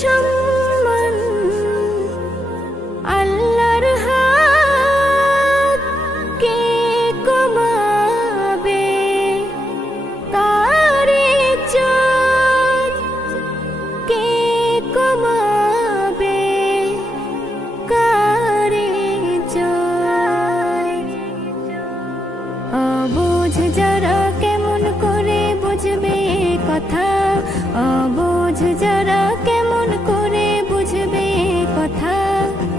সম্মান আল্লাহর হাত কে কমাবে, কার ইজ্জত কে কমাবে, কার ইজ্জত। অবুঝ যারা কেমন করে বুঝবে কথা, অবুঝ যারা কেমন করে বুঝবে কথা।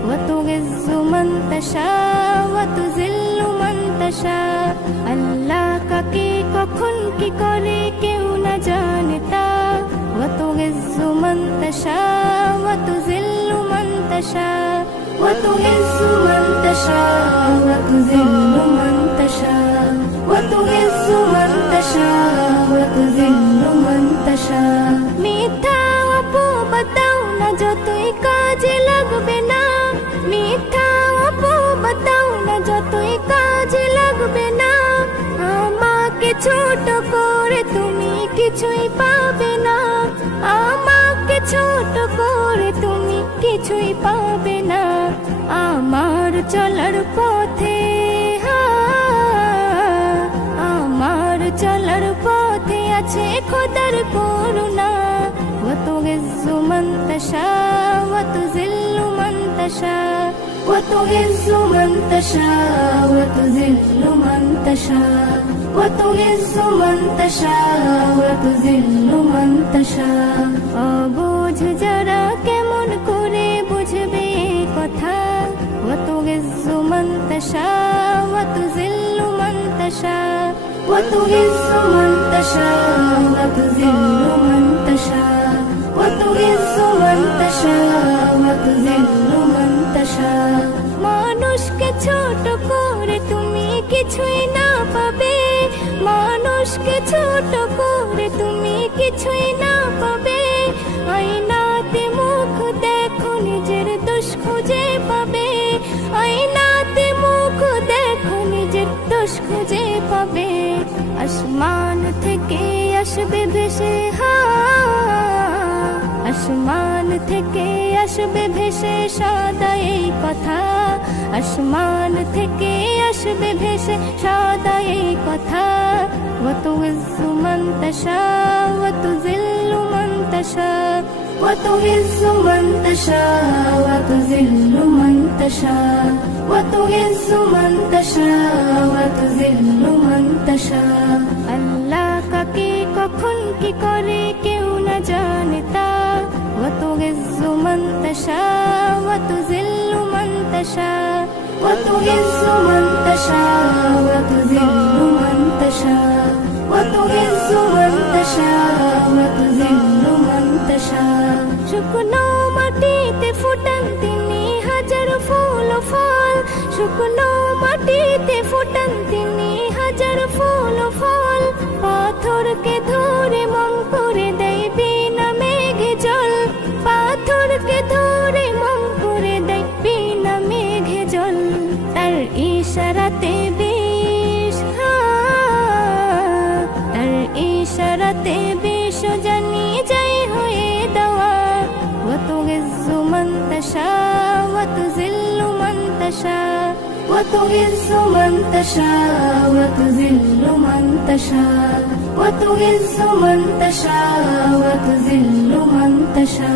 ওয়াতুইজ্জু মান তাশা ওয়াতুযিল্লু মান তাশা, আল্লাহ কাকে কখন কি করে কেউ না জানে তা। ওয়াতুইজ্জু মান তাশা ওয়াতুযিল্লু মান তাশা, ওয়াতুইজ্জু মান তাশা ওয়াতুযিল্লু মান তাশা, ওয়াতুইজ্জু মান তাশা ওয়াতুযিল্লু মান তাশা। মিথ্যা অপবাদাও না যতই কাজে লাগবে না, মিথ্যা অপবাদাও না যতই কাজে লাগবে না। আমাকে ছোট করে তুমি কিছুই পাবে না, আমাকে ছোট করে তুমি কিছুই পাবে না। আমার চলার পথে, আমার চলার পথে আছে খোদার করুণা। ওয়াতুইজ্জু মান তাশা ওয়াতুযিল্লু মান তাশা, ওয়াতুইজ্জু মান তাশা ওয়াতুযিল্লু মান তাশা, ওয়াতুইজ্জু মান তাশা ওয়াতুযিল্লু মান তাশা। অবুঝ যারা কেমন করে বুঝবে কথা। ওয়াতুইজ্জু মান তাশা ওয়াতুযিল্লু মান তাশা, ওয়াতুইজ্জু মান তাশা ওয়াতুযিল্লু মান তাশা, ওয়াতুইজ্জু মান তাশা ওয়াতুযিল্লু মান তাশা। মানুষকে ছোট করে তুমি কিছুই না পাবে, মানুষকে ছোট করে তুমি কিছুই না পাবে। আয়নাতে মুখ দেখো নিজের দোষ খুঁজে পাবে, আয়নাতে মুখ দেখো নিজের দোষ খুঁজে পাবে। আসমান থেকে আসবে ভেসে, আসমান থেকে আসবে ভেসে সাদা এই কথা, আসমান থেকে আসবে ভেসে সাদা এই কথা। ওয়াতুইজ্জু মান তাশা ওয়াতুযিল্লু মান তাশা, ওয়াতুইজ্জু মান তাশা ওয়াতুযিল্লু মান তাশা, ওয়াতুইজ্জু মান তাশা ওয়াতুযিল্লু মান তাশা। আল্লাহ কাকে কখন কি করে কেউ না জানে তা। ওয়াতুইজ্জু মান তাশা ওয়াতুযিল্লু মান তাশা, ওয়াতুইজ্জু মান তাশা ওয়াতুযিল্লু মান তাশা, ওয়াতুইজ্জু মান তাশা ওয়াতুযিল্লু মান তাশা। শুকনো মাটিতে ফুটান তিনি হাজার ফুল ও ফল, শুকনো মাটিতে ফুটান তিনি হাজার ফুল ও ফল। পাথরকে ধরে মম করে দেয় বিনা মেঘে জল, পাথরকে ধরে মম করে দেয় বিনা মেঘে জল। তার ইশারাতে বিষ, তার ইশারাতে বিষ জানি যাই হয়ে দেওয়া। ওয়াতুইজ্জু মান তাশা ওয়াতুযিল্লু মান তাশা, ওয়াতুইজ্জু মান তাশা ওয়াতুযিল্লু মান তাশা, ওয়াতুইজ্জু মান তাশা ওয়াতুযিল্লু মান তাশা।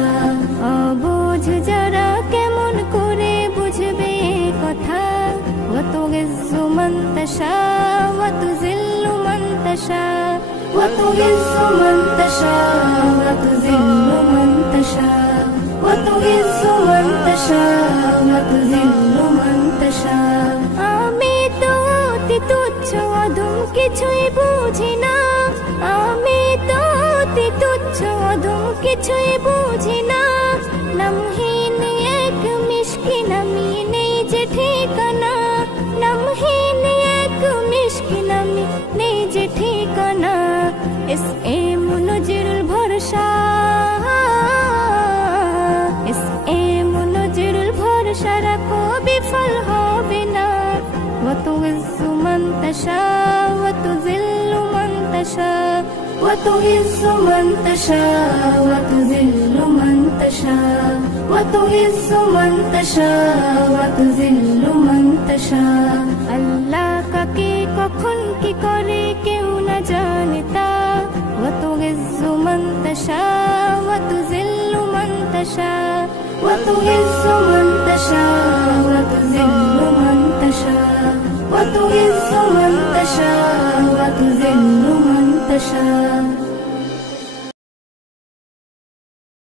অবুঝ যারা কেমন করে বুঝবে কথা। ওয়াতুইজ্জু মান তাশা ওয়াতুযিল্লু মান তাশা, ওয়াতুইজ্জু মান তাশা ওয়াতুযিল্লু মান তাশা, ওয়াতুইজ্জু মান তাশা ওয়াতুযিল্লু মান তাশা। আমি তো অতি তুচ্ছ অধম কিছুই বুঝি না, আমি তো অতি তুচ্ছ অধম কিছুই বুঝি না। নামহীন এক মিশকিন আমি নেই যে ঠিকানা, নামহীন এক মিশকিন আমি নেই যে ঠিকানা। এস এম নজরুল ভরসা, এস এম নজরুল ভরসা রাখো বিফল হবে না। ওয়াতুইজ্জু মান তাশা ওয়াতুযিল্লু মান তাশা, وتعز من تشاء وتذل من تشاء تشاء وتعز من تشاء وتذل من تشاء আল্লাহ কাকে কখন কি করে কেউ না জানে তা وتعز من تشاء وتذل من تشاء وتعز من تشاء وتذل من تشاء وتعز من تشاء وتذل من تشاء